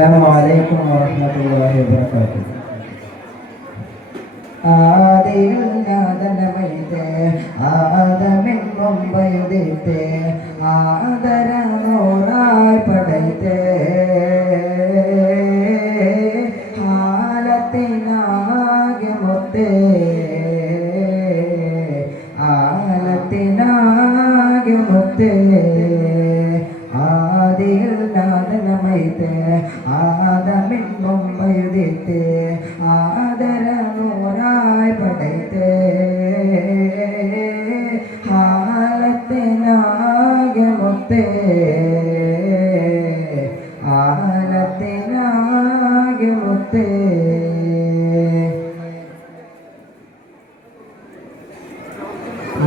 السلام عليكم ورحمة الله وبركاته. ആദിയിൽ നാദനമൈതേ ആദമിൻ മുമ്പയുദിത്തേ ആദരനൂറായി പടൈത്തേ ആലത്തിനാകെ മുത്തേ ആലത്തിനാകെ മുത്തേ ആദിയിൽ നാദനമൈതേ ആദമിൻ മുമ്പയുദിത്തേ ആദരനൂറായി പടൈത്തേ ആലത്തിനാകെ മുത്തേ ആലത്തിനാകെ മുത്തേ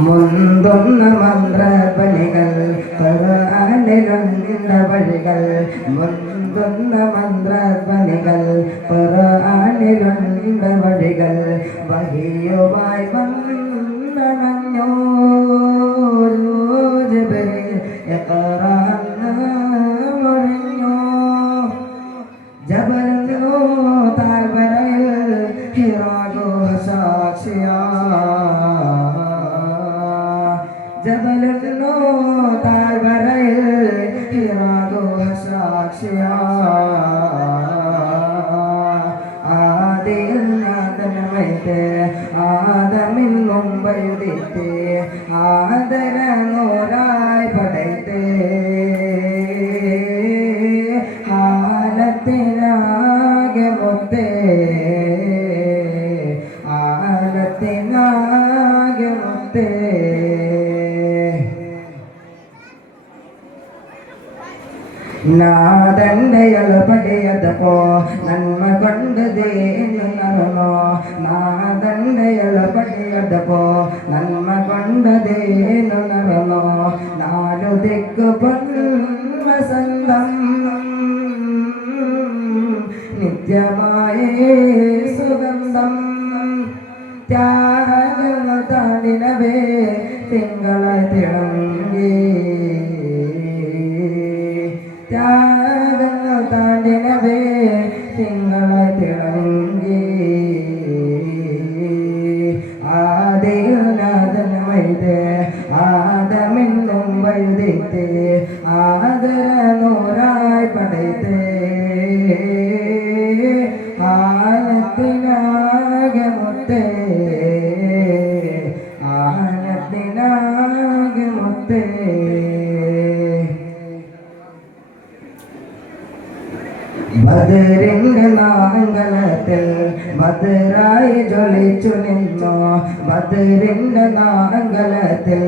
മുന്തുന്ന മന്ത്രപണികൾ ഖുർആനിലുണ്ട വഴികൾ മുന്തുന്ന മന്ത്രപണികൾ ഖുർആനിലുണ്ട വഴികൾ വഹിയുമായി വന്നണഞ്ഞോ ജിബ്രീൽ മുറിഞ്ഞോ ജബലോ താഴ്വരയിൽ ഹിറാഗോ സാക്ഷിയാ ജബലോ താഴ്വരയിൽ ഹിറാഗോ സാക്ഷിയാ ആദിയിൽ നാദനമൈതേ ആദമിൻ മുമ്പയുദിത്തേ ആദരനൂറായി പടൈത്തേ ആലത്തിനാകെ മുത്തേ ആലത്തിനാകെ മുത്തേ നാദന്റെ എളുപടിയതപ്പോ നന്മ കൊണ്ട് ദേനു നടന്നോ നാദന്റെ എളുപടിയതപ്പോ നന്മ കൊണ്ട് ദേനു നടന്നോ നാലു ദിക്കു വസന്തം നിത്യമായ സുഗന്ധം ത്യാഗങ്ങൾ താണ്ടിനവേ തിങ്കളെ തിളങ്ങി ത്യാഗങ്ങൾ താണ്ടിനവേ തിങ്കളെ തിളങ്ങി ആദിയിൽ നാദനമൈതേ ആദമിൻ മുമ്പയുദിത്തേ ആദരനൂറായി പടൈത്തേ ആലത്തിനാകെ മുത്തേ ആലത്തിനാകെ മുത്തേ ബദറിന്റെ നാങ്കലത്തിൽ ബദറായി ജ്വലിച്ചു നിന്നോ ബദറിന്റെ നാങ്കലത്തിൽ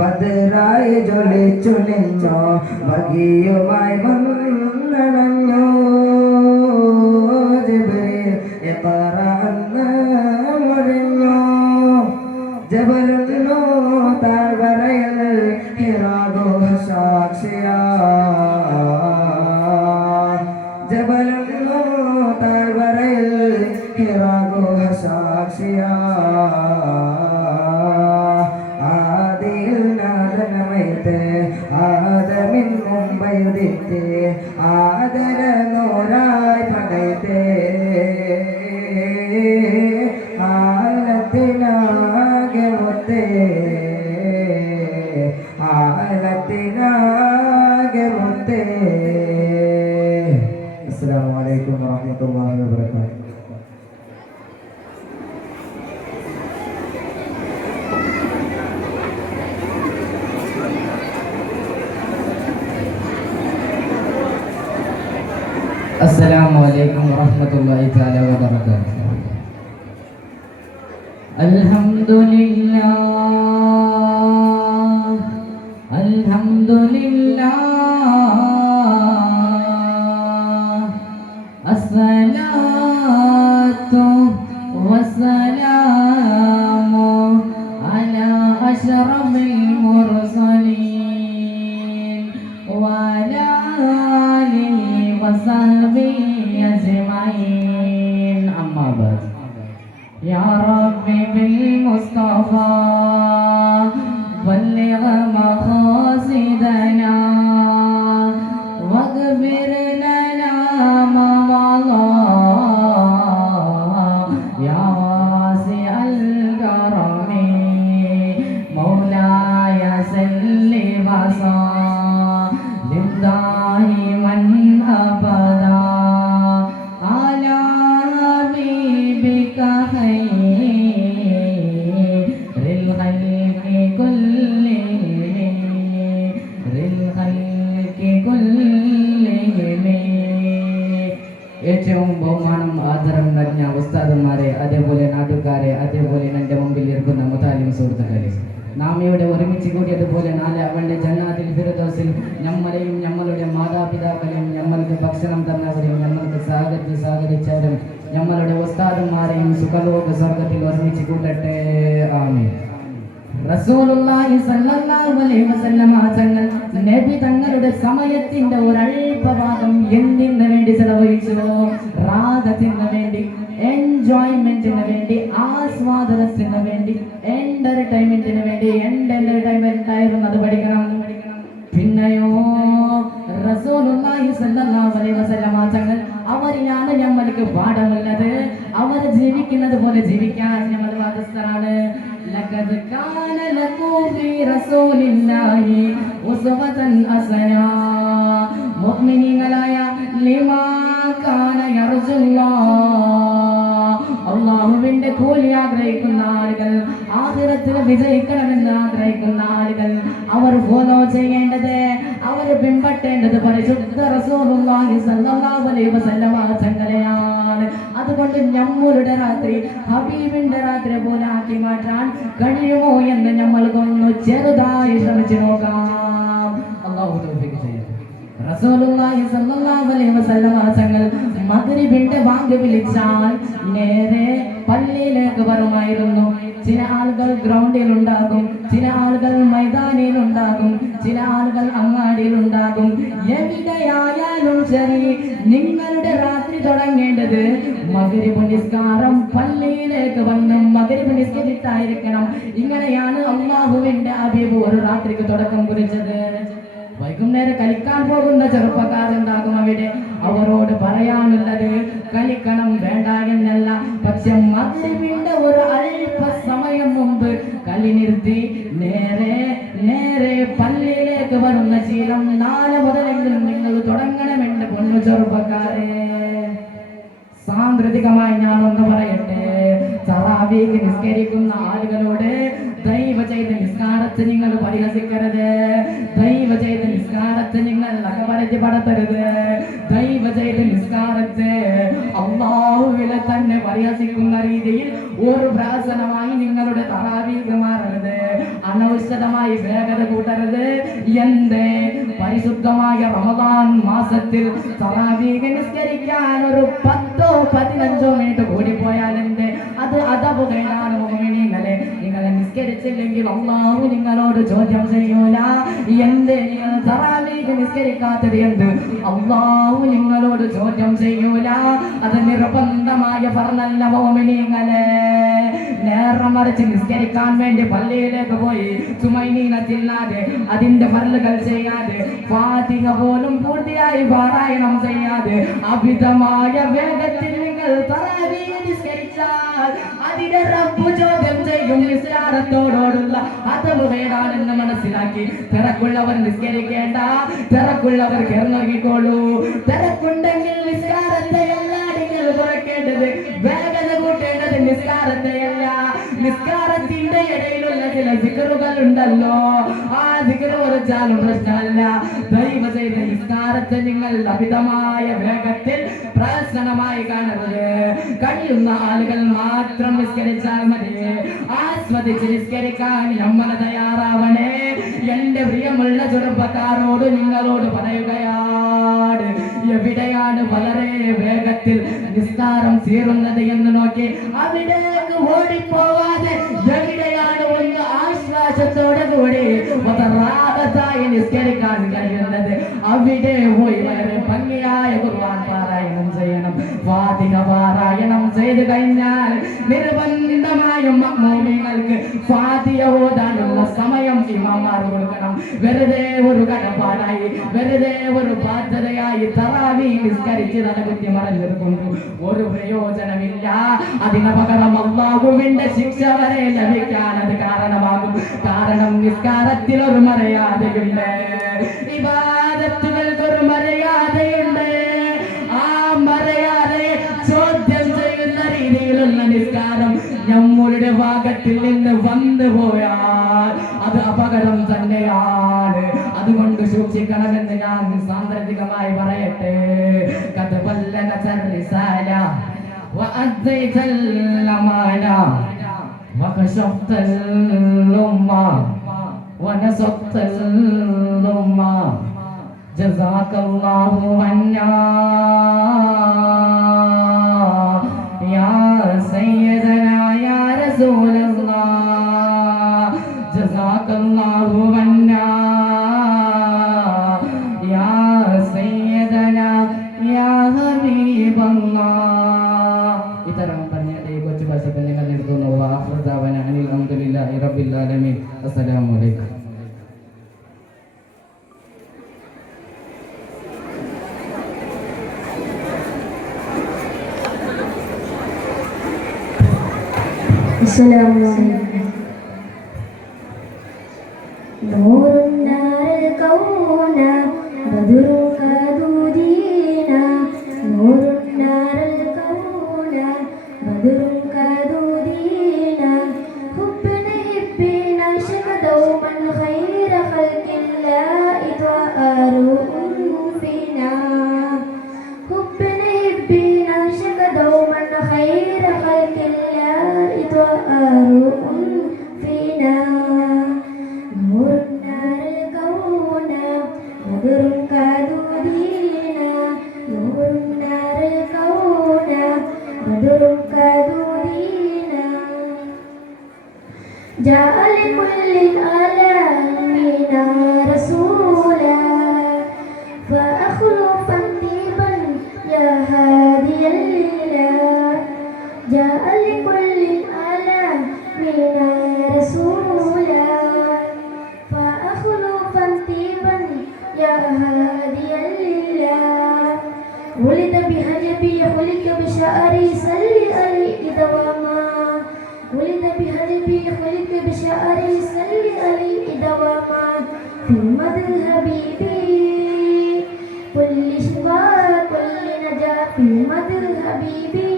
ബദറായി ജ്വലിച്ചു നിന്നോ വകിയുമായി വന്നണഞ്ഞോ ജിബ്രീൽ പറന്ന് മുറിഞ്ഞോ ജബലോ താഴ്വരയിൽ ഹിറാഗോ സാക്ഷിയാ ജബലോ താഴ്വരയിൽ ഹിറാഗോ സാക്ഷിയാ ആദിയിൽ നാദനമൈതേ ആദമിൻ മുമ്പയുദിത്തേ ആദരനൂറായി പടൈത്തേ ആലത്തിനാകെ മുത്തേ ആലത്തിനാകെ മുത്തേ. അസ്സലാമു അലൈക്കും വറഹ്മത്തുള്ളാഹി വബറകാതുഹു. അസ്സലാമു അലൈക്കും വറഹ്മത്തുള്ളാഹി തആല വബറകാതുഹു. അൽഹംദുലില്ലാഹ് അൽഹംദുലില്ലാഹ് അസ്സലാത്തു വസ്സലാമു അലാ അശ്റഫിൽ മുർസലീൻ വഅലാ ആലിഹി വസഹ്ബിഹി അജ്മഈൻ. അമ്മാ ബഅദ്. യാ റബ്ബി ബിൽ മുസ്തഫാ ബല്ലിഗ മഖാസിദനാ വഗ്ഫിർ ലനാ മാ ഏറ്റവും ബഹുമാനം ആദരം നിറഞ്ഞ ഉസ്താദന്മാരെ, അതേപോലെ നാട്ടുകാരെ, അതേപോലെ എൻ്റെ മുമ്പിൽ ഇരിക്കുന്ന മുതാലിം സുഹൃത്തുക്കളെ, നാം ഇവിടെ ഒരുമിച്ച് കൂടി അതുപോലെ നാളെ അവളുടെ ജന്നാത്തിൽ ഫിർദൗസിൽ നമ്മಳೆയും നമ്മളുടെ മാതാപിതാക്കളെയും നമ്മൾക്ക് ഭക്ഷണം തന്നവരെയും നമ്മൾക്ക് സാഗരിച്ചവരും നമ്മളുടെ ഉസ്താദന്മാരെയും സുഖലോക സ്വർഗത്തിൽ ഒരുമിച്ച് കൂട്ടട്ടെ. ആമീൻ. റസൂലുള്ളാഹി സ്വല്ലല്ലാഹു അലൈഹി വസല്ലം നബി തങ്ങളുടെ സമയത്തിന്റെ ഒരല്പഭാഗം എന്തിനു വേണ്ടി ചെലവഴിച്ചു? റാഹത്തിന് വേണ്ടി, എൻജോയ്മെന്റിന് വേണ്ടി, ആസ്വാദനത്തിന് വേണ്ടി, എന്റർടൈൻമെന്റിന് വേണ്ടി. എന്റർടൈൻമെന്റ് ആയിരുന്നു അത് പഠിക്കണം. പിന്നെയോ റസൂലുള്ളാഹി സ്വല്ലല്ലാഹു അലൈഹി വസല്ലം തങ്ങൾ അവരിലാണ് നമ്മൾക്ക് പാഠമുള്ളത്. അവർ ജീവിക്കുന്നത് പോലെ ജീവിക്കാൻ നമ്മൾ ബാധ്യസ്ഥരാണ്. ലഖദ് കാന ലക്കും ഫീ റസൂലില്ലാഹി ഉസ്വതൻ ഹസന. മുഅ്മിനീങ്ങളായ ലിമാ കാന യർജുല്ലാഹ്, അല്ലാഹുവിന്റെ കൂലി ആഗ്രഹിക്കുന്ന ആളുകൾ, ആഖിറത്തിൽ വിജയിക്കണമെന്ന് ആഗ്രഹിക്കുന്ന ആളുകൾ, അവർ ഫോളോ ചെയ്യേണ്ടത്, അവർ പിൻപറ്റേണ്ടത് പരിശുദ്ധ റസൂലുള്ളാഹി സ്വല്ലല്ലാഹു അലൈഹി വസല്ലം തങ്ങളെയാണ്. അതുകൊണ്ട് നമ്മളുടെ രാത്രി ഹബീബിന്റെ രാത്രി പോലെ ആക്കി മാറ്റാൻ കഴിയുമോ എന്ന് നമ്മൾക്കൊന്ന് ചെറുതായി ശ്രമിച്ചു നോക്കാം. അല്ലാഹു തൗഫീഖ് ചെയ്യട്ടെ. റസൂലുള്ളാഹി സ്വല്ലല്ലാഹു അലൈഹി വസല്ലം തങ്ങൾ മഗ്രിബിന്റെ ബാങ്ക് വിളിച്ചാൽ നേരെ പള്ളിയിലേക്ക് വരുമായിരുന്നു. ചില ആളുകൾ ഗ്രൗണ്ടിൽ ഉണ്ടാകും, ചില ആളുകൾ മൈതാനിയിൽ ഉണ്ടാകും, ചില ആളുകൾ അങ്ങാടിയിൽ ഉണ്ടാകും. എവിടെയായാലും ശരി, നിങ്ങളുടെ രാത്രി തുടങ്ങേണ്ടത് മഗ്രിബ് നിസ്കാരം പള്ളിയിലേക്ക് വന്ന് മഗ്രിബ് നിസ്കരിച്ചിട്ടായിരിക്കണം. ഇങ്ങനെയാണ് അല്ലാഹുവിന്റെ ഹബീബ് ഒരു രാത്രിക്ക് തുടക്കം കുറിച്ചത്. വൈകുന്നേരം കളിക്കാൻ പോകുന്ന ചെറുപ്പക്കാരുണ്ടാകും അവിടെ. അവരോട് പറയാനുള്ളത് കളിക്കണം വേണ്ട എന്നല്ല, പക്ഷെ മഗ്രിബിന്റെ ഒരു അല്പസമയം മുമ്പ് കളി നിർത്തി നേരെ പള്ളിയിലേക്ക് വരുന്ന ശീലം നാളെ മുതലെങ്കിലും നിങ്ങൾ തുടങ്ങണമെന്ന് പൊന്നു ചെറുപ്പക്കാരെ. സാന്ദ്രതികമായി ഞാനൊന്ന് പറയട്ടെ, തറാവീഹ് നിസ്കരിക്കുന്ന ആളുകളോട് ദയവ് ചെയ്ത് നിസ്കാരത്തെ നിങ്ങൾ പരിഹസിക്കരുത്, ദയവ് ചെയ്ത് നിസ്കാരത്തെ നിങ്ങൾ അകപരിചയപ്പെടുത്തരുത്, ദയവ് ചെയ്ത് നിസ്കാരത്തെ അല്ലാഹുവിനെ തന്നെ പരിഹസിക്കുന്ന രീതിയിൽ ഒരു പ്രഹസനമായി നിങ്ങളുടെ തറാവീഹ് മാറരുത്, അനൗഷധമായി വേഗത കൂട്ടരുത്. എന്തേ പരിശുദ്ധമായ റമദാൻ മാസത്തിൽ തറാവീഹ് നിസ്കരിക്കാൻ ഒരു 10-15 മിനിറ്റ് കൂടി പോയാൽ എന്തേ? അത് അദബുകളാണ് മുഅ്മിനീങ്ങളെ. നിങ്ങൾ നിസ്കരിച്ചില്ലെങ്കിൽ അല്ലാഹു നിങ്ങളോട് ചോദ്യം ചെയ്യൂല. എന്തേ നിങ്ങൾ തറാവീഹ് നിസ്കരിക്കാത്തത് എന്ത്? അല്ലാഹു നിങ്ങളോട് ചോദ്യം ചെയ്യൂല. അത് നിർബന്ധമായ ഫർളല്ല മുഅ്മിനീങ്ങളെ. നേരെ മറിച്ച് നിസ്കരിക്കാൻ വേണ്ടി പള്ളിയിലേക്ക് പോയി സുമൈനീനത്തില്ലാതെ, അതിന്റെ ഫർളുകൾ ചെയ്യാതെ, ഫാത്തിഹ പോലും പൂർത്തിയായി പാരായണം ചെയ്യാതെ അമിതമായ വേഗത്തിൽ നിങ്ങൾ തറാവീഹ് നിസ്കരിച്ചാൽ അതിനെ റബ്ബ് ചോദ്യം ചെയ്യും. നിസ്കാരത്തോടുള്ള അതമുകേടാണെന്ന് മനസ്സിലാക്കി തിരക്കുള്ളവർ നിസ്കരിക്കേണ്ട, തിരക്കുള്ളവർ കിടന്നുറങ്ങിക്കോളൂ. തിരക്കുണ്ടെങ്കിൽ നിസ്കാരത്തെ എല്ലാ നിങ്ങൾ കുറയ്ക്കേണ്ടത്, വേഗത കൂട്ടേണ്ടത് നിസ്കാരത്തെയല്ല. നിസ്കാരത്തിന്റെ ഇടയിലുള്ള ചില ദിക്റുകൾ ഉണ്ടല്ലോ, ആ ദിക്ർ കുറച്ചാലും പ്രശ്നമല്ല. ദയവ് ചെയ്ത് നിസ്കാരത്തെ നിങ്ങൾ അമിതമായ വേഗത്തിൽ പ്രശ്നമായി കാണരുത്. കഴിയുന്ന ആളുകൾ മാത്രം നിസ്കരിച്ചാൽ മതി. ആസ്വദിച്ച് നിസ്കരിക്കാൻ നമ്മൾ തയ്യാറാവണേ. എന്റെ പ്രിയമുള്ള ചെറുപ്പക്കാരോട് നിങ്ങളോട് പറയുകയാണ്, എവിടെയാണ് വളരെ വേഗത്തിൽ നിസ്കാരം തീരുന്നത് എന്ന് നോക്കി അവിടേക്ക് ഓടിപ്പോവാതെ എവിടെയാണ് ഒന്ന് ആശ്വാസത്തോടെ കൂടി റാഹത്തായി നിസ്കരിക്കാൻ കഴിയുന്നത് അവിടെ പോയി വളരെ ഭംഗിയായ ഖുർആൻ പാരായണം ചെയ്യണം. ഫാത്തിഹ പാരായണം ചെയ്തു കഴിഞ്ഞാൽ നിർബന്ധമായും മുഅ്മിനീങ്ങൾക്ക് ഫാത്തിഹ ഓതാനുള്ള സമയം ഇമാമാർ കൊടുക്കണം. വെറുതെ ഒരു കടപ്പാടായി, വെറുതെ ഒരു ബാധ്യതയായി തറാവീഹ് നിസ്കരിച്ച് നടത്തി മറഞ്ഞെടുക്കുന്നു ഒരു പ്രയോജനമില്ല. അതിന് പകരം അല്ലാഹുവിന്റെ ശിക്ഷ വരെ ലഭിക്കാൻ അത് കാരണമാകും. കാരണം നിസ്കാരത്തിൽ ഒരു മര്യാദയുണ്ട്, ഇബാദത്തുകൾക്ക് ഒരു മര്യാദയുണ്ട്. ആ മര്യാദയെ ചോദ്യം ചെയ്യുന്ന രീതിയിലുള്ള നിസ്കാരം നമ്മളുടെ ഭാഗത്തിൽ നിന്ന് വന്നു പോയാൽ അത് അപകടം തന്നെയാണ്. അതുകൊണ്ട് സൂക്ഷിക്കണമെന്ന് ഞാൻ സാന്ദർഭികമായി പറയട്ടെ. കഥ وبلغت الرسالة وأديت الأمانة وكشفت الأمة ونصحت الأمة جزاك الله عنا يا سيدنا يا رسول الله جزاك الله عنا يا سيدنا يا حبيب الله ഇത്തരം പറഞ്ഞ ഈ കൊച്ചു ഭാഷത്തിൽ നിങ്ങൾ നിർത്തുന്നു അൽഹംദുലില്ലാഹി റബ്ബിൽ ആലമീൻ അസ്സലാമു അലൈക്കും نور نار الكون بدر كدودينا نور نار الكون بدر كدودينا حبنا حبنا شك دوما خير خلق الله إطوار فينا حبنا حبنا شك دوما خير خلق الله إطوار فينا نور نار الكون بدر كدودينا نور نار الكون بدر كدودينا جاء لكل العالمين رسولا فأخلفا طيبا يا هادي الليلا جاء لكل العالمين رسولا فأخلفا طيبا يا هادي الليلا ولد بهجبي خلق بشعري صلي عليه دواما ولد بهجبي خلق بشعري صلي عليه دواما في مدح حبيبي كل شفاء كل نجاة في مدح حبيبي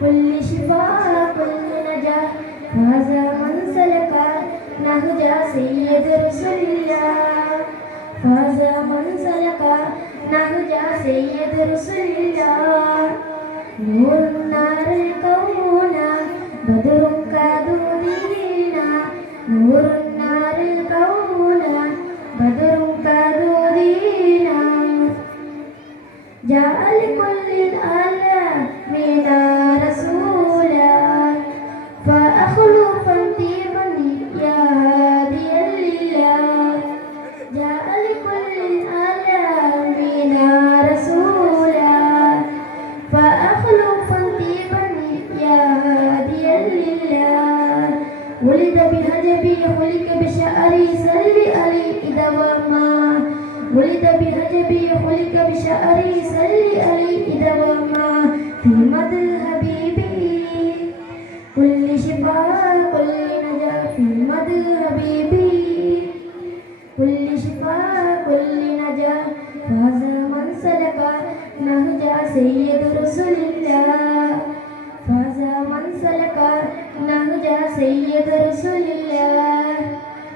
كل شفاء كل نجاة هذا من سلك نهج سيد رسول الله هذا من سلك نهج سيد رسول الله نور نار الكون بدر كدودينا نور نار الكون بدر كدودينا جاء لكل العالمين رسولا فأخلفا طيبا يا هادي الليلا جاء لكل العالمين رسولا فأخلفا طيبا يا هادي الليلا ولد بهجبي خلق بشعري صلي عليه دواما ولد بهجبي خلق بشعري صلي عليه دواما في مدح حبيبي كل شفاء كل نجاة في مدح حبيبي كل شفاء كل نجاة هذا من سلك نهج سيد رسول الله هذا من سلك نهج سيد رسول الله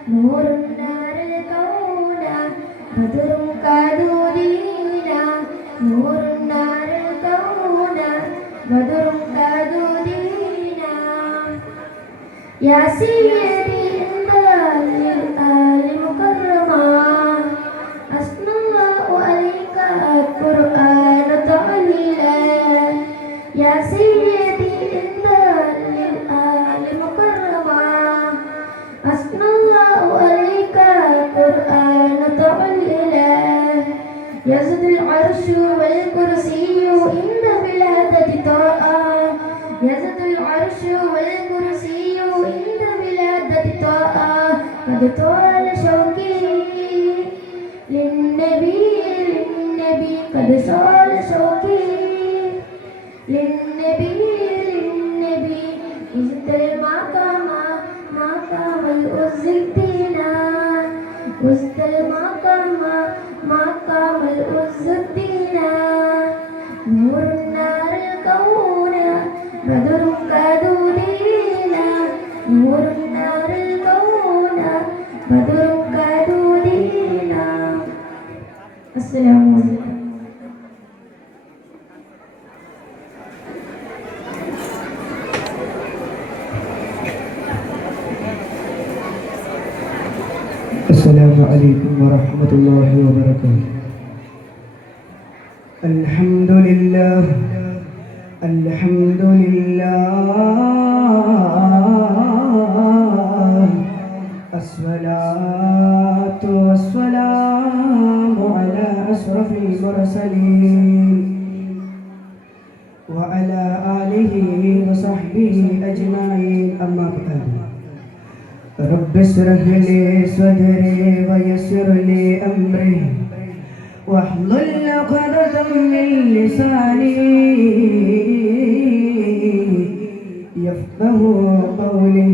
نور نار الكون بدر كدودينا نور نار الكون بدر كدودينا يا سيدي عند الآل مكرما أثنى الله عليك القرآن تعليلا يا سيدي عند الآل مكرما أثنى الله عليك القرآن تعليلا يزد العرش والكرسي عند بلادة طاعة يزد العرش والكرسي عند بلادة طاعة قد طال شوقي للنبي للنبي قد طال شوقي للنبي للنبي وزدت المقام مقام الأزدينا وزدت المقام مقام الأزدينا نور نار الكون بدر كدودينا نور نار الكون بدر كدودينا السلام عليكم ورحمة الله وبركاته. الحمد لله الحمد لله الصلاة والسلام على أشرف المرسلين وعلى آله وصحبه أجمعين. أما بعد، رب اشرح لي صدري ويسر لي أمري واحلل عقدة من لساني يفقه قولي.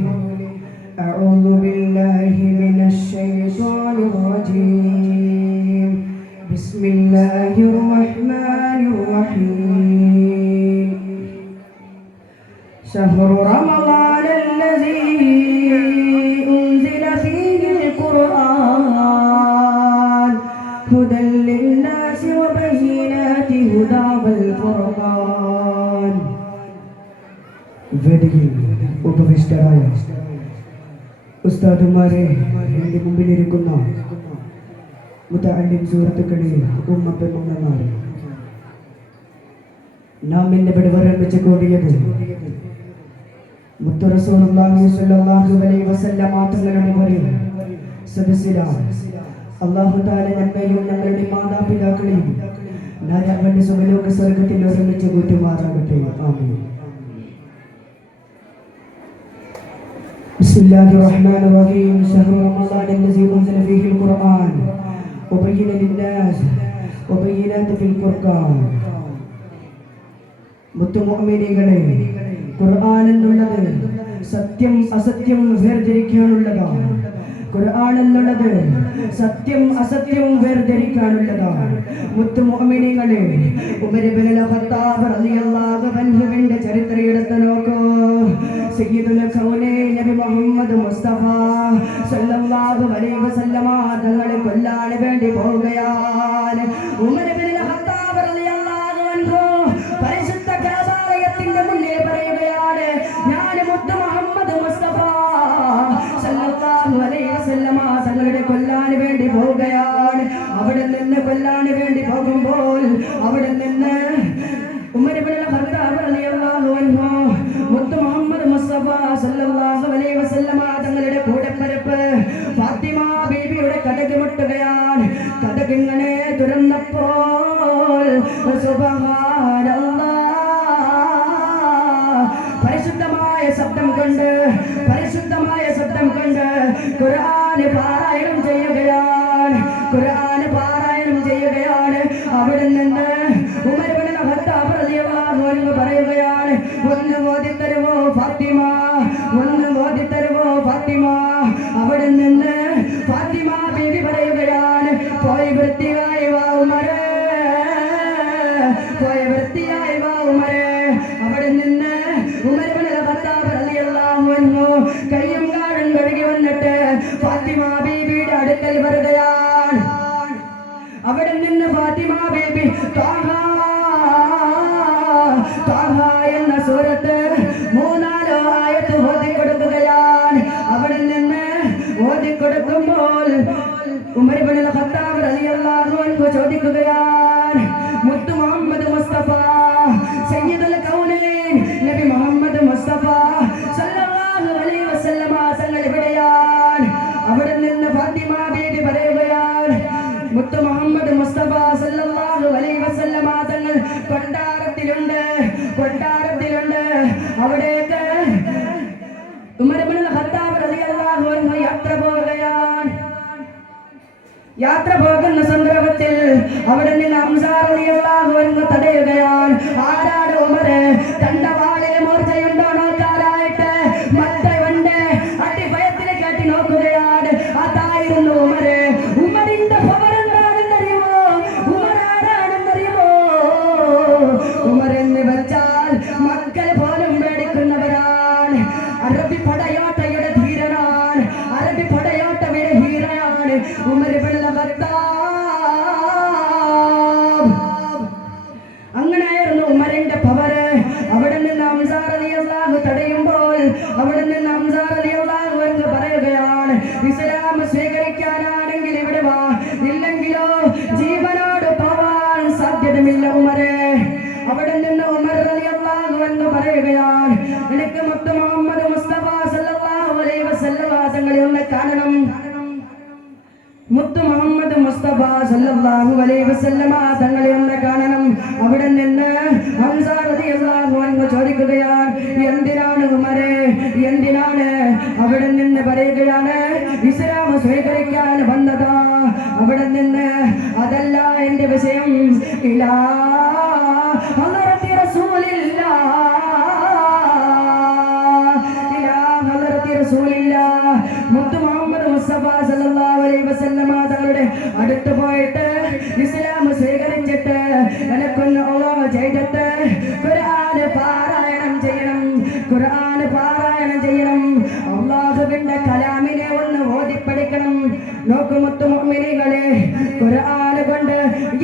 أعوذ بالله من الشيطان الرجيم. بسم الله الرحمن الرحيم. شهر رمضان الذي أنزل فيه القرآن هدى للناس وبينات هدى والفرقان. വേദിയിൽ ഉപവിഷ്ടരായ ഉസ്താദുമാരെ, എൻ്റെ മുമ്പിലിരിക്കുന്ന മുതഅല്ലിം സുഹൃത്തുക്കളെ, ഉമ്മപ്പെണ്ണുമാരെ, നാം ഇന്നിവിടെ വരമ്പിച്ച് കൂടിയത് മുത്തു റസൂലുള്ളാഹി സ്വല്ലല്ലാഹു അലൈഹി വസല്ലം തങ്ങളുടെ സദസ്സിലാണ്. അല്ലാഹു തആല നമ്മയും ഞങ്ങളുടെ മാതാപിതാക്കളെയും അവന്റെ സുഖലോക സ്വർഗ്ഗത്തിൽ ഒരുമിച്ച് കൂട്ടുമാറാകട്ടെ. ആമീൻ. بسم الله الرحمن الرحيم. شهر رمضان الذي أنزل فيه القرآن وبين للناس وبينات في الفرقان. മുത്തുമുഅ്മിനീകളെ, ഖുർആൻ എന്നുള്ളത് സത്യം അസത്യം വേർതിരിക്കാനുള്ളതാണ്. ഖുർആൻ എന്നുള്ളത് സത്യം അസത്യം വേർതിരിക്കാനുള്ളതാണ്. മുത്തുമുഅ്മിനീകളെ, ഉമർ ഇബ്നുൽ ഖത്താബ് റളിയല്ലാഹു അൻഹുവിന്റെ ചരിത്രം എടുത്ത് നോക്കൂ. സയ്യിദുൽ കൗനൈൻ നബി മുഹമ്മദ് മുസ്തഫ സല്ലല്ലാഹു അലൈഹി വസല്ലമ തങ്ങളെ കൊല്ലാൻ വേണ്ടി പോവുകയാണ്. ഉമർ ഇബ്നുൽ ഖത്താബ് റളിയല്ലാഹു അൻഹു പരിശുദ്ധ കഅബാലയത്തിന്റെ മുന്നിൽ പറയുകയാണ്, ഞാൻ മുത്ത് മുഹമ്മദ് മുസ്തഫ സല്ലല്ലാഹു അലൈഹി വസല്ലമ തങ്ങളെ കൊല്ലാൻ വേണ്ടി പോവുകയാണ്. അവിടെ നിന്ന് കൊല്ലാൻ വേണ്ടി പോകുമ്പോൾ അവിടെ നിന്ന് ഉമർ ഇബ്നുൽ ഖത്താബ് റളിയല്ലാഹു അൻഹു മുത്ത് മുഹമ്മദ് മുസ്തഫ സല്ലല്ലാഹു അലൈഹി വസല്ലമ തങ്ങളുടെ കൂടപ്പിറപ്പ് ഫാത്തിമ ബീവിയുടെ കടക് മുട്ടുകയാണ്. കടക് ഇങ്ങനെ തുറന്നപ്പോൾ സുബ്ഹാനല്ലാഹ്, പരിശുദ്ധമായ ശബ്ദം കൊണ്ട് ഖുർആൻ പാരായണം ചെയ്യുകയാണ്. അവിടെ നിന്ന് ഉമർ ഇബ്നുൽ ഖത്താബ് റളിയല്ലാഹു അൻഹു പറയുകയാണ്, ഒന്ന് ഓതിത്തരുവോ ഫാത്തിമ, ഒന്ന് ഓതിത്തരുവോ ഫാത്തിമ. അവിടെ നിന്ന് ഫാത്തിമ ബീവി പറയുകയാണ്, പോയി വൃത്തിയായി വാ ഉമരേ, പോയി വൃത്തിയായി വാ ഉമരേ. അവിടെ നിന്ന് ഉമർ ഇബ്നുൽ ഖത്താബ് റളിയല്ലാഹു അൻഹു കയ്യും കാലും കഴുകി വന്നിട്ട് ഫാത്തിമ ബീവിയുടെ അടുക്കൽ വരുകയാണ്. അവിടെ നിന്ന് ഫാത്തിമ ബീബി ത്വാഹ എന്ന സൂറത്ത് 3-4 ആയത്ത് ഓതിക്കൊടുക്കുകയാണ്. അവിടെ നിന്ന് ഓതിക്കൊടുക്കുമ്പോൾ ഉമർ ഇബ്നുൽ ഖത്താബ് റളിയല്ലാഹു അൻഹു ചോദിക്കുകയാണ്, മുത്ത് മുഹമ്മദ് മുസ്തഫ സയ്യിദുൽ കൗനൈൻ നബി മുഹമ്മദ് മുസ്തഫ സല്ലല്ലാഹു അലൈഹി വസല്ലമ തങ്ങൾ എവിടെയാണ്? അവിടെ നിന്ന് ഫാത്തിമ ബീബി പറയുകയാണ്, മുത്ത് മുഹമ്മദ് മുസ്തഫ സല്ലല്ലാഹു അലൈഹി വസല്ലമ തങ്ങൾ കൊട്ടാരത്തിലുണ്ട്. അവിടേക്ക് ഉമർ ഇബ്നുൽ ഖത്താബ് റളിയല്ലാഹു അൻഹു യാത്ര പോകുന്ന സന്ദർഭത്തിൽ അവിടെ നിന്ന് ഹംസ റളിയല്ലാഹു അൻഹു തടയുകയാണ്. ആരാണ് ഉമർ? തന്റെ വാളിൽ മൂർച്ചയുണ്ടോ നോക്കാനായിട്ട് മറ്റവന്റെ അടിഭയത്തിനെ കാട്ടി നോക്കുകയാണ്. അതായിരുന്നു ഉമർ. ഉമറിന്റെ പവർ എന്താണെന്നറിയുമോ? ഉമർ ആരാണെന്നറിയുമോ? ഉമർ എന്ന് വെച്ചാൽ മക്കൾ പോലും പേടിക്കുന്നവരാണ്. അറബി പടയോട്ടയുടെ ധീരനാണ്. അറബി പടയോട്ടയുടെ ധീരനാണ് ഉമർ ഇബ്നുൽ ഖത്താബ്. വസല്ലമ തങ്ങളെ ഒന്ന് കാണണം. അവിടെ നിന്ന് ഹംസ റളിയല്ലാഹു അൻഹു ചോദിക്കുകയാണ്, എന്തിനാണ് ഉമറേ, എന്തിനാണ്? അവിടെ നിന്ന് പറയുകയാണ്, ഇസ്ലാം സ്വീകരിക്കാൻ വന്നതാ. അവിടെ നിന്ന് അതല്ല എന്റെ വിഷയം, ഇലാ ഹളറത്തി റസൂലില്ലാഹ്, ഇലാ ഹളറത്തി റസൂലില്ലാഹ്, മുത്ത് മുഹമ്മദ് മുസ്തഫ സല്ലല്ലാഹു അലൈഹി വസല്ലമ തങ്ങളുടെ അടുത്ത് പോയിട്ട് ഇസ്ലാം സ്വീകരിച്ചിട്ട് എനക്കൊന്ന് അല്ലാഹു ചെയ്തിട്ട് ഖുർആൻ പാരായണം ചെയ്യണം, ഖുർആൻ പാരായണം ചെയ്യണം, അല്ലാഹുവിന്റെ കലാമിനെ ഒന്ന് ഓതിപ്പഠിക്കണം. നോക്കൂ മുത്ത് മുഅ്മിനീങ്ങളെ, ഖുർആൻ കൊണ്ട്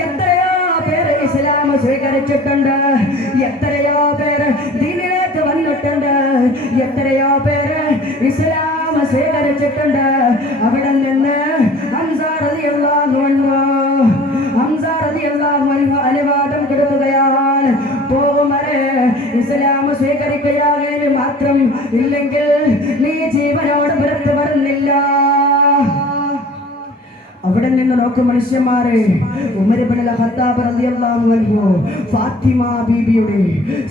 എത്രയോ പേര് ഇസ്ലാം സ്വീകരിച്ചിട്ടുണ്ട്, എത്രയോ പേര് ദീനിലേക്ക് വന്നിട്ടുണ്ട്, എത്രയോ പേര് ഇസ്ലാം സ്വീകരിച്ചിട്ടുണ്ട്. അവിടെ നിന്ന് ഹംസ റളിയല്ലാഹു അൻഹു അനുവാദം കൊടുക്കുകയാണ്, പോകുമരെ ഇസ്ലാം സ്വീകരിക്കുകയാകെ മാത്രം, ഇല്ലെങ്കിൽ നീ ജീവനോട് പുറത്തു വരുന്നില്ല. അവിടെ നിന്ന് നോക്കും മനുഷ്യന്മാരെ, ഉമർ ഇബ്നുൽ ഖത്താബ് റളിയല്ലാഹു അൻഹു ഫാത്തിമ ബീബിയുടെ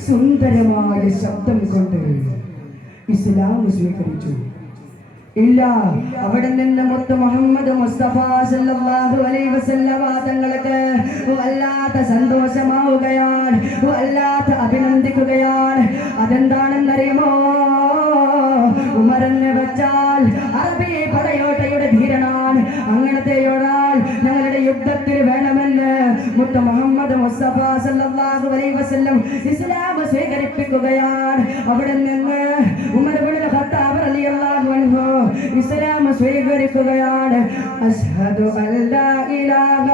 സുന്ദരമായ ശബ്ദം കൊണ്ട് ഇസ്ലാം സ്വീകരിച്ചു. ഇല്ല, അവിടെ നിന്ന് മുത്ത് മുഹമ്മദ് മുസ്തഫ സല്ലല്ലാഹു അലൈഹി വസല്ലമ തങ്ങൾക്ക് വല്ലാത്ത സന്തോഷമാവുകയാണ്, വല്ലാത്ത അഭിനന്ദിക്കുകയാണ്. അതെന്താണെന്നറിയുമോ? ഉമറിനെ വെച്ചാൽ അറബി പടയോട്ടയുടെ ധീരനാണ്, അങ്ങനത്തെ ഒരാൾ ഞങ്ങളുടെ യുദ്ധത്തിൽ വേണമെന്ന് മുത്ത് മുഹമ്മദ് മുസ്തഫ സല്ലല്ലാഹു അലൈഹി വസല്ലം ഇസ്ലാം സ്വീകരിപ്പിക്കുകയാണ്. അവിടെ നിന്ന് ഉമർ ഇബ്നുൽ ഖത്താബ് റളിയല്ലാഹു അൻഹു ഇസ്ലാം സ്വീകരിക്കുകയാണ്. അശ്ഹദു അല്ലാ ഇലാഹ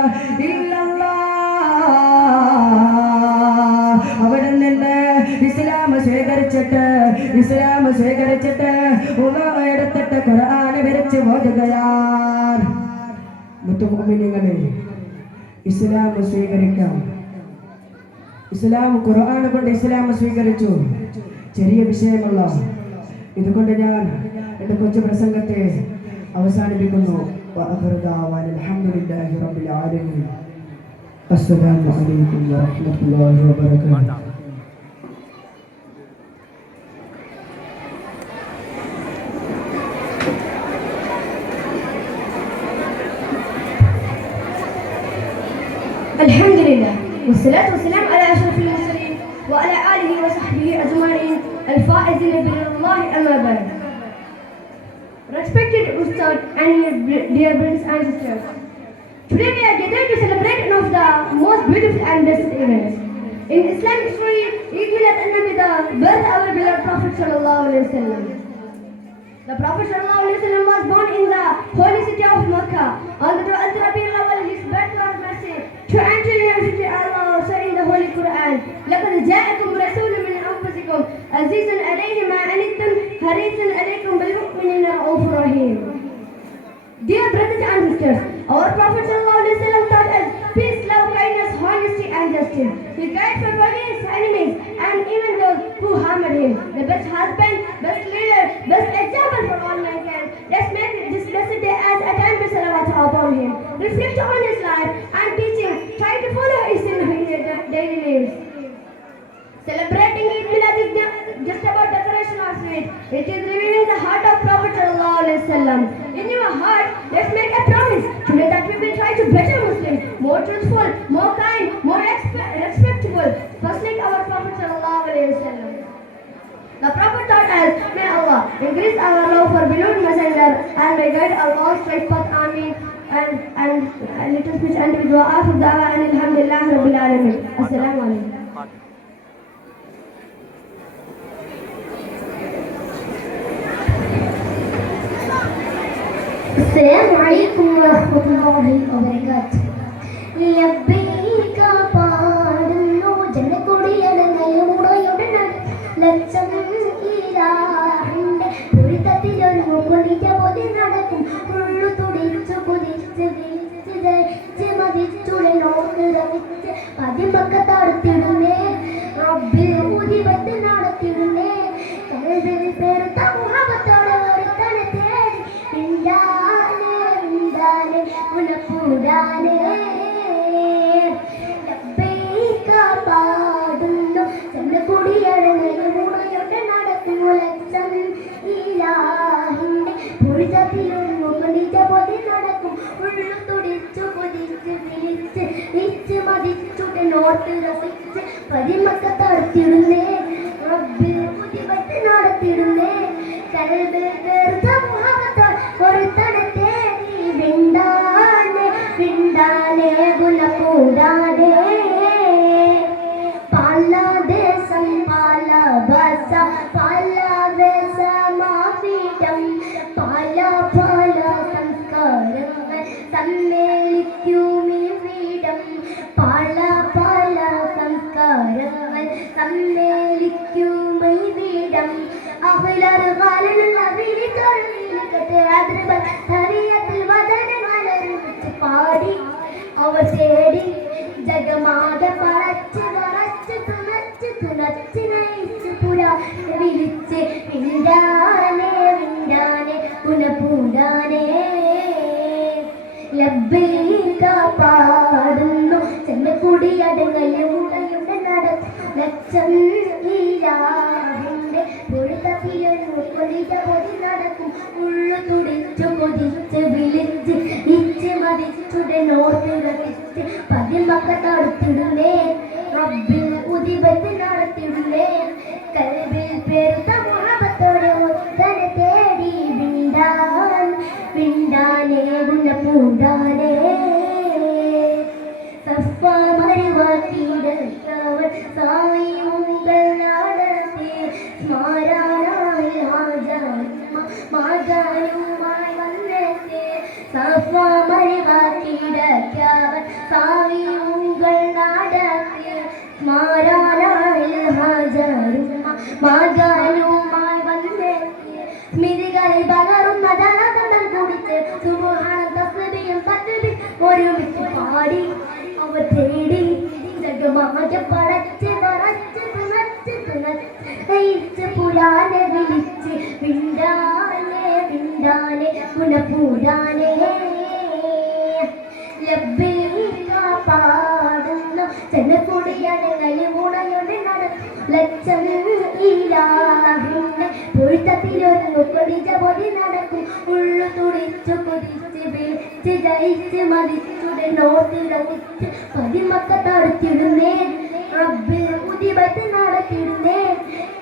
ഇല്ലല്ലാഹ്. അവിടെ നിന്ന് ഇസ്ലാം സ്വീകരിച്ചിട്ട് എടുത്തിട്ട് ഖുർആൻ വരച്ച് ഓതുകയാണ്. മുത്തുമുഅ്മിനീങ്ങളെ, ഇസ്ലാം സ്വീകരിക്കാം. ഇസ്ലാം ഖുർആൻ കൊണ്ട് ഇസ്ലാം സ്വീകരിച്ചു. ചെറിയ വിഷയമുള്ള ഇതുകൊണ്ട് ഞാൻ എന്റെ കൊച്ചു പ്രസംഗത്തെ അവസാനിപ്പിക്കുന്നു. അൽഹംദുലില്ലാഹി റബ്ബിൽ ആലമീൻ. അസ്സലാമു അലൈക്കും വറഹ്മത്തുള്ളാഹി വബറകാതുഹു. الحمد لله والصلاة والسلام على أشرف المرسلين وعلى آله وصحبه أجمعين الفائزين برضا الله. أما بعد. Respected Ustad and dear brothers and sisters, today we are gathered to celebrate one of the most beautiful and blessed events in Islamic history, Eid Milad an-Nabi, the birth of our beloved Prophet sallallahu alaihi wasallam. The Prophet sallallahu alaihi wasallam was born in the holy city of Makkah on the 12th Rabiul Awwal. His birth was mercy to enter into Allah also in the Holy Quran. لقد جاءكم رسول من أنفسكم عزيز عليه ما عنتم حريص عليكم بالمؤمنين رؤوف رحيم. Dear brothers and sisters, our Prophet sallallahu alaihi wasallam taught us peace, love, kindness, honesty and justice. He died for forgiving his enemies and even those who harmed him. The best husband, best leader, best example for all mankind. Let's make this blessed day as a time to salawat upon him. Reflect on his life and teaching. Try to follow his in your daily lives. Celebrating Eid Milad is just about decoration or sweet. It is revealing the heart of Prophet sallallahu alaihi wasallam. In your heart, let's make a promise today that we will try to better Muslims, more truthful, more kind, more respectful, just like our Prophet sallallahu alaihi wasallam. The Prophet taught us, may Allah increase our love for beloved messenger and may guide our all straight path. Ameen. And let us speech and with dua after da'wa and alhamdulillah rabbil alamin. Assalamu alaikum. السلام عليكم ورحمة الله وبركاته. لبيك പാടുന്നു ജനകൊടിയടങ്ങയുടയുടൻ ലക്ഷം ഈരാഹിന്റെ പൊരുത്തത്തിലൊരു കൊടിച്ച പൊതി നടക്കും ഉള്ളു തുടിച്ചു കുതിച്ച് വിളിച്ച് മതിച്ചുള്ള നോക്ക് രമിച്ച് പതിമക്കത്തടുത്തിടുന്നേ റബ്ബിൽ മുതിപത്ത് നടത്തിടുന്നേ കൽവിൽ പെരുത്ത മുഹബത്തോടെ ഒരുത്തനെ തേടി മിണ്ടാനേ മിണ്ടാനേ ഉണപ്പൂടാനേ നോർത്ത് രസിച്ച് പരിമക്കത്തടുത്തിടുന്നേ റബ്ബിൽ മുതിവത്ത് നടത്തിടുന്നേ കൽബിൽ തീർത്ത മുഹബത്ത് ഒരുത്തടത്തെ വിണ്ടാനെ വിണ്ടാനെ ഗുണ കൂടാതെ പാലാദേശം പാല ഭാഷ പാലാവേശമാപീഠം പാല പാല സംസ്കാരങ്ങൾ സമ്മേളിക്കുമീ പീഠം പാല പാല സംസ്കാരങ്ങൾ സമ്മേളിക്കുമീ പീഠം അഖിലർ ഖാലനുള്ള വിളിക്കട്ടെ അതിർബൽ ഹരിയത്തിൽ വദനമലർച്ച് പാടി അവർ തേടി ജഗമാകെ പറച്ച് പറച്ച് തുണച്ച് തുണച്ച് നയിച്ച് പുരാ വിളിച്ച് വിണ്ടാനെ വിണ്ടാനെ പുനപൂടാനെ ലബ്ബൈക പാടുന്നു ചെന്നക്കുടിയടങ്ങലും ഉടയുടെ നടക്കും ലക്ഷം ഈരാവിന്റെ പൊഴുതപ്പിലൊരു കൊടിത പൊടി നടക്കും ഉള്ളു തുടിച്ചു കൊതിച്ച് വിളിച്ച് ഇച്ച് മതിച്ചുടനോർത്ത് രസിച്ച് പതിമക്കത്തടുത്തിടുന്നേ റബ്ബിൽ ഉദിപത്ത് നടത്തിടുന്നേ കൽബിൽ പെരുത്ത മുഹബത്തോടെ ഒത്തനെ തേടി വിണ്ടാൻ വിണ്ടാനെ ഗുണപൂടാനെ സഫ മരുവാക്കിയിടവൻ സായിമുകൾ നടത്തി സ്മാരാനായി മാതാനുമായി വന്നെത്തി സഫ മരുവാക്കിയിടവൻ സായിമുകൾ നടത്തി സ്മാരാനായി മാതാനുമായി വന്നെത്തി സ്മിതികളിൽ പകരുന്ന ധനകന്ധം കുടിച്ച് സുബ്ഹാന തസ്ബീഹും തക്ബീർ ഒരുമിച്ച് പാടി അവർ തേടി ജഗമാകെ പടച്ച് പറച്ച് തുണച്ച് തുണച്ച് പുരാനെ വിളിച്ച് വിണ്ടാനെ വിണ്ടാനെ പുനപൂരാനെ ലബ്ബൈക പാടുന്നു ചെന്നക്കുടിയടങ്ങലും ഉടയുടെ നടക്കും ലക്ഷം ഇലാഹിന്റെ പൊഴുത്തത്തിലൊരു കൊടിച്ച പൊടി നടക്കും ഉള്ളു തുടിച്ചു കുതിച്ച് വിളിച്ച് ജയിച്ച് മതിച്ചുടെ നോട്ട് രസിച്ച് പതിമക്കത്തടുത്തിടുന്നേ റബ്ബിൽ ഉദിപത്ത് നടത്തിടുന്നേ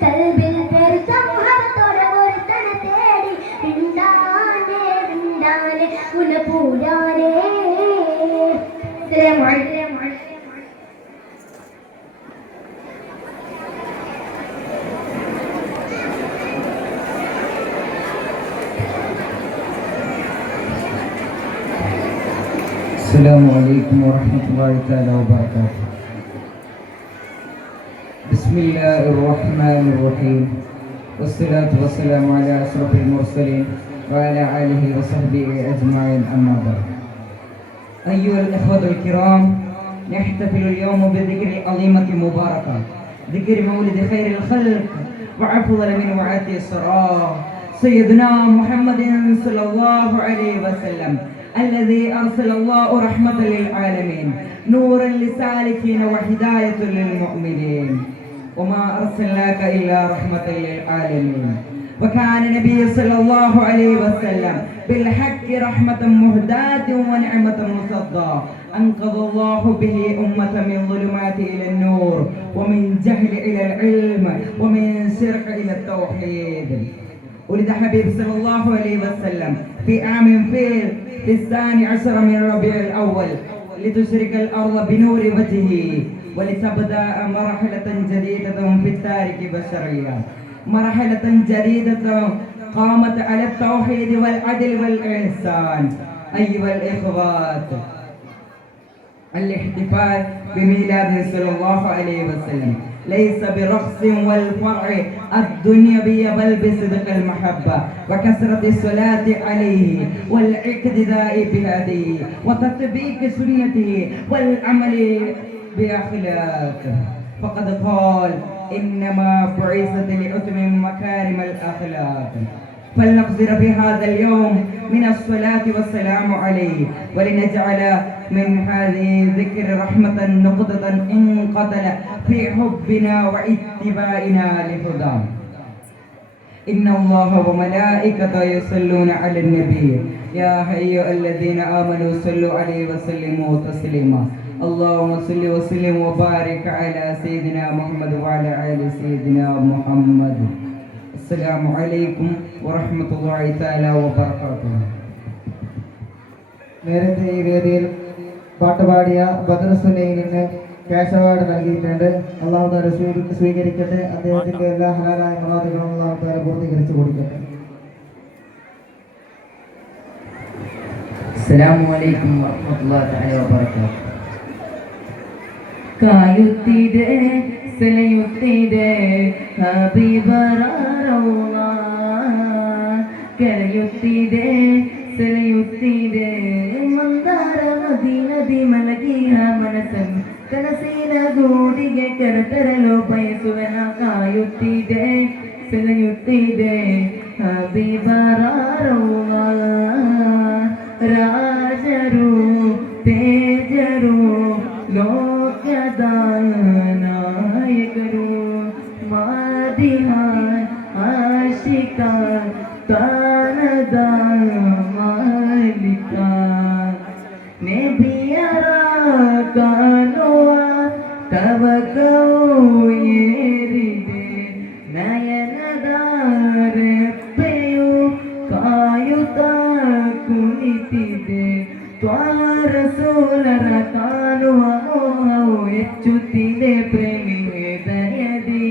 കൽബിൽ പെരുത്ത മുഹബത്തോടെ ഒരുത്തനെ തേടി വിണ്ടാനെ വിണ്ടാനെ പുനപൂരാനെ السلام عليكم ورحمة الله تعالى وبركاته. بسم الله الرحمن الرحيم والصلاة والسلام على أشرف المرسلين وعلى آله وصحبه أجمعين أما بعد. أيها الإخوة الكرام، نحتفل اليوم بذكر عظيمة مباركة، ذكر مولد خير الخلق وأفضل من وعاة الصراع سيدنا محمد صلى الله عليه وسلم الذي أرسل الله رحمة للعالمين نورا للسالكين وهداية للمؤمنين وما أرسلناك إلا رحمة للعالمين وكان النبي صلى الله عليه وسلم بالحق رحمة مهداة ونعمة مصدى أنقذ الله به أمة من ظلمات إلى النور ومن جهل إلى العلم ومن شرك إلى التوحيد. ولد حبيب صلى الله عليه وسلم في عام فيل في 12 من ربيع الأول لتشرك الأرض بنور وجهه ولتبدأ مرحلة جديدة في التاريخ البشرية، مرحلة جديدة قامت على التوحيد والعدل والإحسان. أيها الإخوات، الاحتفال بميلاد صلى الله عليه وسلم ليس برقص والفرع الدنيوي بل بصدق المحبة وكثرة الصلاة عليه والاقتداء بهديه وتطبيق سنته والعمل بأخلاقه، فقد قال إنما بعثت لأتمم مكارم الأخلاق. فلنقدر في هذا اليوم من الصلاة والسلام عليه ولنجعل من هذه الذكر رحمة نقطة انقتل في حبنا واتباعنا لهداه. إن الله وملائكته يصلون على النبي يا أيها الذين آمنوا صلوا عليه وسلموا تسليما. اللهم صل وسلم وبارك على سيدنا محمد وعلى آل سيدنا محمد. السلام عليكم ورحمة الله تعالى وبركاته. നേരത്തെ ഈ വേദിയിൽ പാട്ടുപാടിയ ബദറുസുന്നയിന് ക്യാഷ് അവാർഡ് നൽകിയിട്ടുണ്ട്. അള്ളാഹു താല സ്വീകരിക്കട്ടെ. അദ്ദേഹത്തിന്റെ എല്ലാ ഹലാലായ മുറാദുകളും അള്ളാഹു താല പൂർത്തീകരിച്ചു കൊടുക്കട്ടെ. അസ്സലാമു അലൈക്കും വറഹ്മത്തുള്ളാഹി തആല വബറകാതുഹു. കായുത്തിടെ സലയുത്തിടെ ഹബീബറൗള കരയുത്തിടെ ಸೆಳೆಯುತ್ತಿದೆ ಮಂದಾರ ಮದೀನದಿ ಮಲಗಿಯ ಮನಸ್ಸನ್ ಕನಸಿನ ಗೂಡಿಗೆ ಕರೆತರಲು ಬಯಸುವೆನ ಕಾಯುತ್ತಿದೆ ಸೆಳೆಯುತ್ತಿದೆ ಹಬೀಬರೌವ ರಾಜರು ತೇಜರು ಲೋಕದ ನಾಯಕರು ಮಾದಿಹ ಆಶಿಕ ತಾನದ ಮಾಲಿಕ ನೆಬಿಯರ ಕಾಣುವ ತವಕವು ಏರಿದೆ ನಯನದ ರೆಪ್ಪೆಯು ಕಾಯುತ್ತ ಕುಳಿತಿದೆ ತ್ವಾರ ಸೋಲರ ಕಾಣುವ ಮೋಹವು ಹೆಚ್ಚುತ್ತಿದೆ ಪ್ರೇಮಿ ಹೃದಯದಿ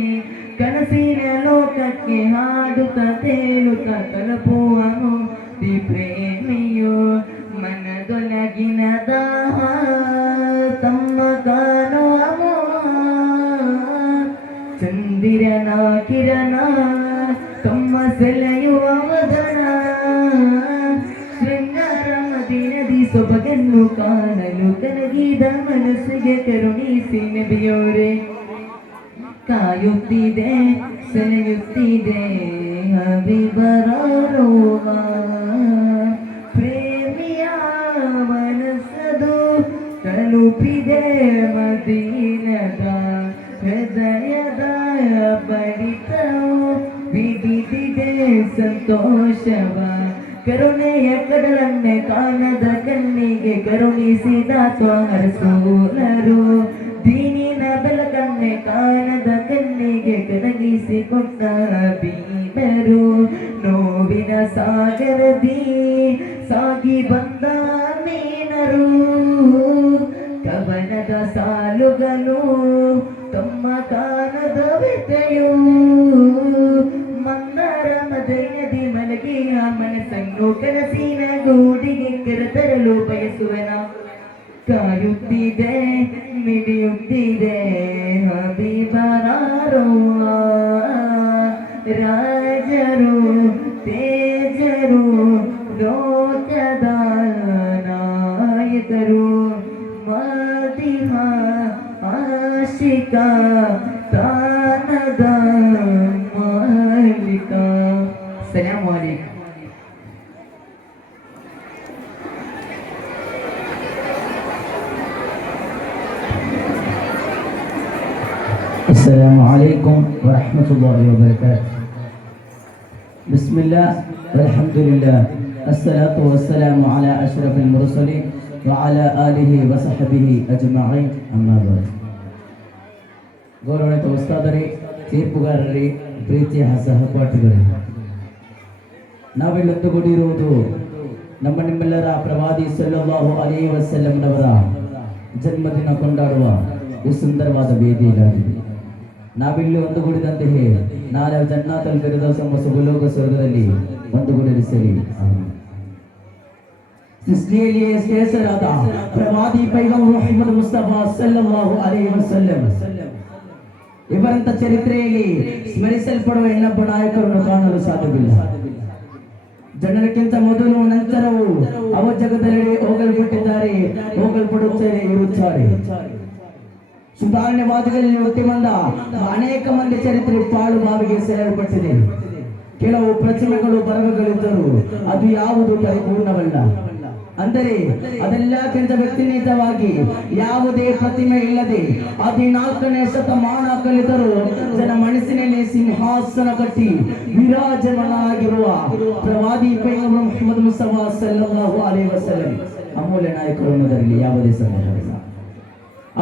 ಕನಸಿನ ಲೋಕಕ್ಕೆ ಹಾಡುತ್ತ ತೇಲುತ್ತ ತಲುಪುವ ಮುಕ್ತಿ ಪ್ರೇಮಿಯು ಮನದೊಳಗಿನ ದಾಹ ತಮ್ಮ ಕಾಣುವ ಚಂದಿರನ ಕಿರಣ ತಮ್ಮ ಸೆಳೆಯುವ ವದನ ಶೃಂಗಾರ ಮದಿನದಿ ಸೊಬಗನ್ನು ಕಾಣಲು ಕರಗಿದ ಮನಸ್ಸಿಗೆ ಕರುಣಿಸಿ ನಬಿಯೋರೆ ಕಾಯುತ್ತಿದೆ ಸೆಳೆಯುತ್ತಿದೆ ಹಬೀಬರೌವ ಪ್ರೇಮಿಯ ಮನಸ್ಸದು ತಲುಪಿದೆ ಮದೀನದ ಹೃದಯದ ಬಡಿತವು ಬಿಡಿದಿದೆ ಸಂತೋಷವ ಕರುಣೆಯ ಕಡಲನ್ನೇ ಕಾಣದ ಕಣ್ಣಿಗೆ ಕರುಣಿಸಿದ ತ್ವರಸೂಲರು ದೀನಿನ ಬೆಳಕನ್ನೇ ಕಾಣದ ಕಣ್ಣಿಗೆ ಕರಗಿಸಿಕೊಟ್ಟ ಬೀದರು ನೋವಿನ ಸಾಗರದಿ ಸಾಗಿ ಬಂದ ಮೀನರು ಕವನದ ಸಾಲುಗಳು ತಮ್ಮ ಕಾಣದ ವ್ಯಥೆಯು ಮಂದಾರ ಮದೈನದಿ ಮಲಗಿಯ ಮನಸ್ಸನ್ನು ಕನಸಿನ ಗೂಡಿಗೆ ಕರೆತರಲು ಬಯಸುವೆನ ಕಾಯುತ್ತಿದೆ ಮಿಡಿಯುತ್ತಿದೆ ಹಬೀಬರೌವ ರಾಜರು ತೇಜರು ಲೋಕದ ನಾಯಕರು ಮಾದಿಹ ಆಶಿಕ ತಾನದ ಮಾಲಿಕ. ಅಸ್ಸಲಾಮು ಅಲೈಕುಂ. السلام عليكم ورحمة الله وبركاته. بسم الله والحمد لله الصلاة والسلام على أشرف المرسلين وعلى آله وصحبه أجمعين أما بعد. ಗೌರವಾನ್ವಿತ ಉಸ್ತಾದರೇ, ತೀರ್ಪುಗಾರರೇ, ಪ್ರೀತಿಯ ಸಹಪಾಠಿಗಳೇ, ನಾವೆಲ್ಲೊಂದುಗೂಡಿರುವುದು ನಮ್ಮ ನಿಮ್ಮೆಲ್ಲರ ಪ್ರವಾದಿ ಸಲ್ಲಲ್ಲಾಹು ಅಲೈಹಿ ವಸಲ್ಲಂನವರ ಜನ್ಮದಿನ ಕೊಂಡಾಡುವ ಈ ಸುಂದರವಾದ ವೇದಿಯಾಗಿದೆ. ನಾವಿಲ್ಲಿ ಒಂದುಗೂಡಿದಂತೆಯೇ ನಾಳೆ ಜನ್ನಾತಲ್ ಫಿರ್ದೌಸ್ ಎಂಬ ಸುಭಲೋಕ ಸ್ವರ್ಗದಲ್ಲಿ ಒಂದುಗೂಡಿರಿಸಲಿ. इसलिए ಹೆಸರಾದ ಪ್ರವಾದಿ ಪೈಗಂಬರ್ ಮುಹಮ್ಮದ್ ಮುಸ್ತಫಾ ಸಲ್ಲಲ್ಲಾಹು ಅಲೈಹಿ ವಸಲ್ಲಂ ಇವರಂತ ಚರಿತ್ರೆಯಲ್ಲಿ ಸ್ಮರಿಸಲ್ಪಡುವ ಇನ್ನೊಬ್ಬ ನಾಯಕರನ್ನು ಕಾಣಲು ಸಾಧ್ಯವಿಲ್ಲ. ಜನರಕ್ಕಿಂತ ಮೊದಲು ನಂತರವೂ ಅವ ಜಗದಲ್ಲಿ ಹೋಗಲ್ಪಟ್ಟಿದ್ದಾರೆ, ಹೋಗಲ್ಪಡುತ್ತಾರೆ, ಇರುತ್ತಾರೆ. ಸುಧಾರಣೆವಾದಿಗಳಲ್ಲಿ ಹುಟ್ಟಿ ಬಂದ ಅನೇಕ ಮಂದಿ ಚರಿತ್ರೆ ಪಾಳು ಬಾವಿಗೆ ಸೆಳೆಯಲ್ಪಟ್ಟಿದೆ. ಕೆಲವು ಪ್ರತಿಮೆಗಳು ಬರಹಗಳಿದ್ದರು, ಅದು ಯಾವುದು ಪರಿಪೂರ್ಣವಲ್ಲ. ಅಂದರೆ ಅದೆಲ್ಲಕ್ಕಿಂತ ವ್ಯಕ್ತಿನಿಷ್ಠವಾಗಿ ಯಾವುದೇ ಪ್ರತಿಮೆ ಇಲ್ಲದೆ 14ನೇ ಶತಮಾನ ಕಲಿತರು ಜನ ಮನಸ್ಸಿನಲ್ಲಿ ಸಿಂಹಾಸನ ಕಟ್ಟಿ ವಿರಾಜಮಾನವಾಗಿರುವ ಪ್ರವಾದಿ ಪೈಗಂಬರ್ ಮುಹಮ್ಮದ್ ಮುಸ್ತಫಾ ಸಲ್ಲಲ್ಲಾಹು ಅಲೈಹಿ ವಸಲ್ಲಂ ಅಮೂಲ್ಯ ನಾಯಕರು ಅನ್ನೋದರಲ್ಲಿ ಯಾವುದೇ ಸಂದೇಹವಿಲ್ಲ.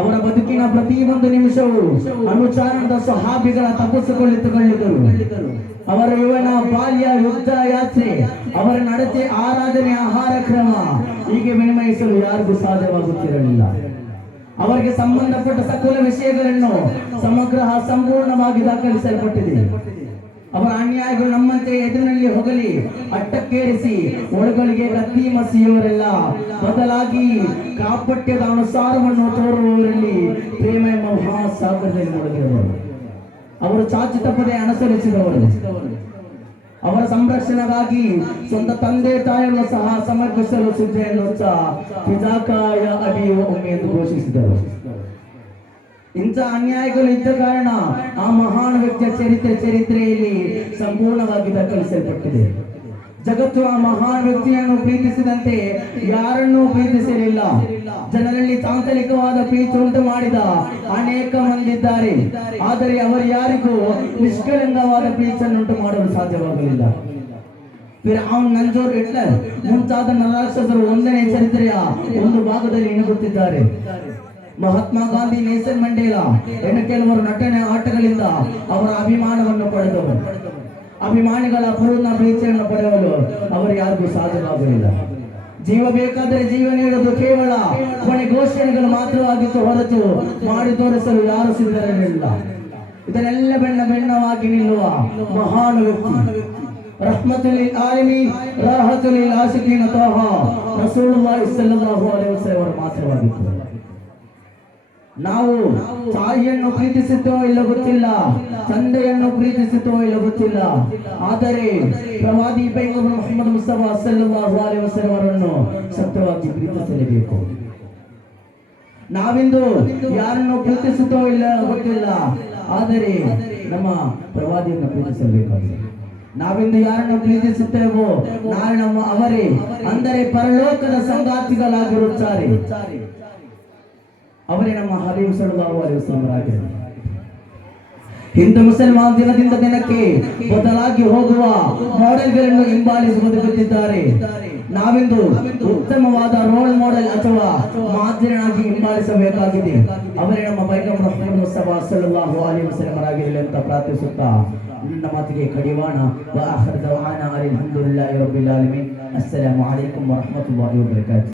ಅವರ ಬದುಕಿನ ಪ್ರತಿಯೊಂದು ನಿಮಿಷವೂ ಅನುಚಾರಣದ ಸ್ವಹಾಬಿಗಳ ತಪಸ್ಸುಗೊಳಿತುಕೊಳ್ಳಿದರು. ಅವರ ಯುವನ ಬಾಲ್ಯ ಯುದ್ಧ ಯಾತ್ರೆ, ಅವರ ನಡತೆ ಆರಾಧನೆ ಆಹಾರ ಕ್ರಮ ಹೀಗೆ ವಿನಿಮಯಿಸಲು ಯಾರಿಗೂ ಸಾಧ್ಯವಾಗುತ್ತಿರಲಿಲ್ಲ. ಅವರಿಗೆ ಸಂಬಂಧಪಟ್ಟ ಸಕಲ ವಿಷಯಗಳನ್ನು ಸಂಪೂರ್ಣವಾಗಿ ದಾಖಲಿಸಲ್ಪಟ್ಟಿದೆ. ಅವರ ಅನ್ಯಾಯಗಳು ನಮ್ಮಂತೆ ಎದುರಿನಲ್ಲಿ ಹೊಗಲಿ ಅಟ್ಟಕ್ಕೇರಿಸಿ ಒಳಗಳಿಗೆ ಕತ್ತಿ ಮಸಿಯುವರೆಲ್ಲ ಬದಲಾಗಿ ಕಾಪಟ್ಯದ ಅನುಸಾರವನ್ನು ತೋರುವವರಲ್ಲಿ ಪ್ರೇಮ ಎಂಬ ಮಹಾಸಾಗರದಲ್ಲಿ ಮುಳುಗಿದವರು. ಅವರು ಚಾಚು ತಪ್ಪದೆ ಅನುಸರಿಸಿದವರು. ಅವರ ಸಂರಕ್ಷಣೆಗಾಗಿ ಸ್ವಂತ ತಂದೆ ತಾಯಿಯನ್ನು ಸಹ ಸಮರ್ಪಿಸಲು ಸುದ್ದಿಯನ್ನು ಫಿಜಾಕಾಯ ಅಬಿಯು ಒಮ್ಮೆ ಎಂದು ಘೋಷಿಸಿದರು. ಇಂಥ ಅನ್ಯಾಯಗಳು ಇದ್ದ ಕಾರಣ ಆ ಮಹಾನ್ ವ್ಯಕ್ತಿಯ ಚರಿತ್ರೆಯಲ್ಲಿ ಸಂಪೂರ್ಣವಾಗಿ ದಾಖಲಿಸಲ್ಪಟ್ಟಿದೆ. ಜಗತ್ತು ಆ ಮಹಾನ್ ವ್ಯಕ್ತಿಯನ್ನು ಪ್ರೀತಿಸಿದಂತೆ ಯಾರನ್ನೂ ಪ್ರೀತಿಸಿರಲಿಲ್ಲ. ಜನರಲ್ಲಿ ತಾಂತ್ರಿಕವಾದ ಪ್ರೀತಿ ಉಂಟು ಮಾಡಿದ ಅನೇಕ ಮಂದಿದ್ದಾರೆ, ಆದರೆ ಅವರು ಯಾರಿಗೂ ನಿಷ್ಕಳಂಕವಾದ ಪ್ರೀತಿಯನ್ನುಂಟು ಮಾಡಲು ಸಾಧ್ಯವಾಗಲಿಲ್ಲ. ಫಿರ್ಔನ್, ನಂಜೋರ್, ಹಿಟ್ಲರ್ ಮುಂತಾದ ನರಾಕ್ಷಸರು ಒಂದನೇ ಚರಿತ್ರೆಯ ಒಂದು ಭಾಗದಲ್ಲಿ ಇಣಗುತ್ತಿದ್ದಾರೆ. ಮಹಾತ್ಮ ಗಾಂಧಿ, ನೆಲ್ಸನ್ ಮಂಡೇಲಾ ಇನ್ನು ಕೆಲವರು ನಟನೆ ಆಟಗಳಿಂದ ಅವರ ಅಭಿಮಾನವನ್ನು ಪಡೆದವರು. ಅಭಿಮಾನಿಗಳ ಪೂರ್ಣ ಪ್ರೀತಿಯನ್ನು ಪಡೆಯಲು ಅವರು ಯಾರಿಗೂ ಸಾಧ್ಯವಾಗಲಿಲ್ಲ. ಜೀವ ಬೇಕಾದರೆ ಜೀವ ನೀಡುವುದು ಕೇವಲ ಕೊನೆ ಘೋಷಣೆಗಳು ಮಾತ್ರವಾಗಿತ್ತು ಹೊರತು ಮಾಡಿ ತೋರಿಸಲು ಯಾರು ಸಿದ್ಧರಿರಲಿಲ್ಲ. ಇದನ್ನೆಲ್ಲ ಬೆಣ್ಣವಾಗಿ ನಿಲ್ಲುವ ಮಹಾನ್ ವ್ಯಕ್ತಿ ರಹ್ಮತುಲ್ ಆಲಮೀನ್ ರಾಹತುಲ್ ಆಶಿಕೀನ್ ತಹ ರಸೂಲುಲ್ಲಾಹಿ ಸಲ್ಲಲ್ಲಾಹು ಅಲೈಹಿ ವಸಲ್ಲಂ ಅವರ ಮಾತ್ರವಾಗಿತ್ತು. ನಾವು ತಾಯಿಯನ್ನು ಪ್ರೀತಿಸುತ್ತೋ ಇಲ್ಲ ಗೊತ್ತಿಲ್ಲ, ತಂದೆಯನ್ನು ಪ್ರೀತಿಸುತ್ತೋ ಇಲ್ಲ ಗೊತ್ತಿಲ್ಲ, ಆದರೆ ಪ್ರವಾದಿ ಪೈಗಂಬರ್ ಮುಹಮ್ಮದ್ ಮುಸ್ತಫಾ ಸಲ್ಲಲ್ಲಾಹು ಅಲೈಹಿ ವಸಲ್ಲಂ ಅವರನ್ನು ಸತ್ಯವಾಗಿ ಪ್ರೀತಿಸಲೇಬೇಕು. ನಾವಿಂದು ಯಾರನ್ನು ಪ್ರೀತಿಸುತ್ತೋ ಇಲ್ಲ ಗೊತ್ತಿಲ್ಲ, ಆದರೆ ನಮ್ಮ ಪ್ರವಾದಿಯನ್ನು ಪ್ರೀತಿಸಬೇಕಾಗಿದೆ. ನಾವಿಂದು ಯಾರನ್ನು ಪ್ರೀತಿಸುತ್ತೇವೋ ನಾಳೆ ನಮ್ಮ ಅವರೇ ಅಂದರೆ ಪರಲೋಕದ ಸಂಗಾತಿಗಳಾಗಿರುತ್ತಾರೆ. ಅವರೇ ನಮ್ಮ ಹಬೀಬ್ ಸಲ್ಲಲ್ಲಾಹು ಅಲೈಹಿ ವಸಲ್ಲಂ ಆಗಿದ್ದಾರೆ. ಹಿಂದೂ ಮುಸಲ್ಮಾನ್ ದಿನದಿಂದ ದಿನಕ್ಕೆ ಬದಲಾಗಿ ಹೋಗುವ ಮಾಡೆಲ್ಗಳನ್ನು ಹಿಂಬಾಲಿಸಿ ಬದುಕುತ್ತಿದ್ದಾರೆ. ನಾವಿಂದು ಉತ್ತಮವಾದ ರೋಲ್ ಮಾಡೆಲ್ ಅಥವಾ ಮಾದರಿಯಾಗಿ ಹಿಂಬಾಲಿಸಬೇಕಾಗಿದೆ. ಅವರೇ ನಮ್ಮ ಪೈಗಂಬರ್ ಮುಹಮ್ಮದ್ ಮುಸ್ತಫಾ ಸಲ್ಲಲ್ಲಾಹು ಅಲೈಹಿ ವಸಲ್ಲಂ ಆಗಿರಲಿ ಅಂತ ಪ್ರಾರ್ಥಿಸುತ್ತಾ ನನ್ನ ಮಾತಿಗೆ ಕಡಿವಾಣ. ವ ಆಖಿರು ದಅವಾನಾ ಅಲ್ಹಮ್ದುಲಿಲ್ಲಾಹಿ ರಬ್ಬಿಲ್ ಆಲಮೀನ್. ಅಸ್ಸಲಾಮು ಅಲೈಕುಂ ವ ರಹಮತುಲ್ಲಾಹಿ ವ ಬರಕಾತುಹು.